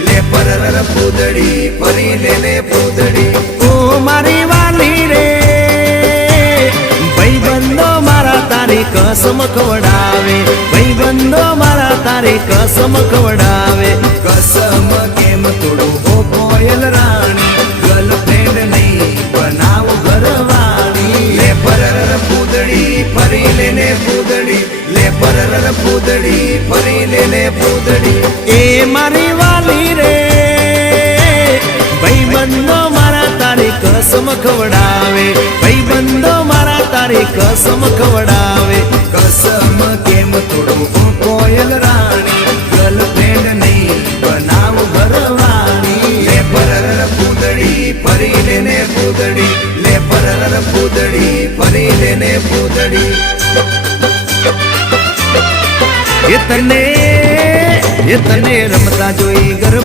લે પરર પૂદડી ફરી લેને પૂદડી ઓ મારી વાલી રે ભાઈબંધો મારા તારી કસમ ખવડાવે ભાઈબંધો મારા તારી કસમ ખવડાવે કસમ કેમ તોડું હો કોયલ રાણી ગર્લફ્રેન્ડ નહીં બનાવ ઘરવાળી લે પરર પૂદડી ફરી લેને પૂદડી લે પરર પૂદડી ફરી લેને પૂદડી એ મારી વાલી રે ભાઈબંધો મારા તારી કસમ ખવડાવે ભાઈબંધો મારા તારી કસમ ખવડાવે કસમ કેમ તોડું હો કોયલ રાણી ગર્લફ્રેન્ડ નહીં બનાવ ઘરવાળી લે પરર પૂદડી ફરી લેને પૂદડી લે પરર પૂદડી ફરી લેને પૂદડી એ તને રમતા જોઈ ગર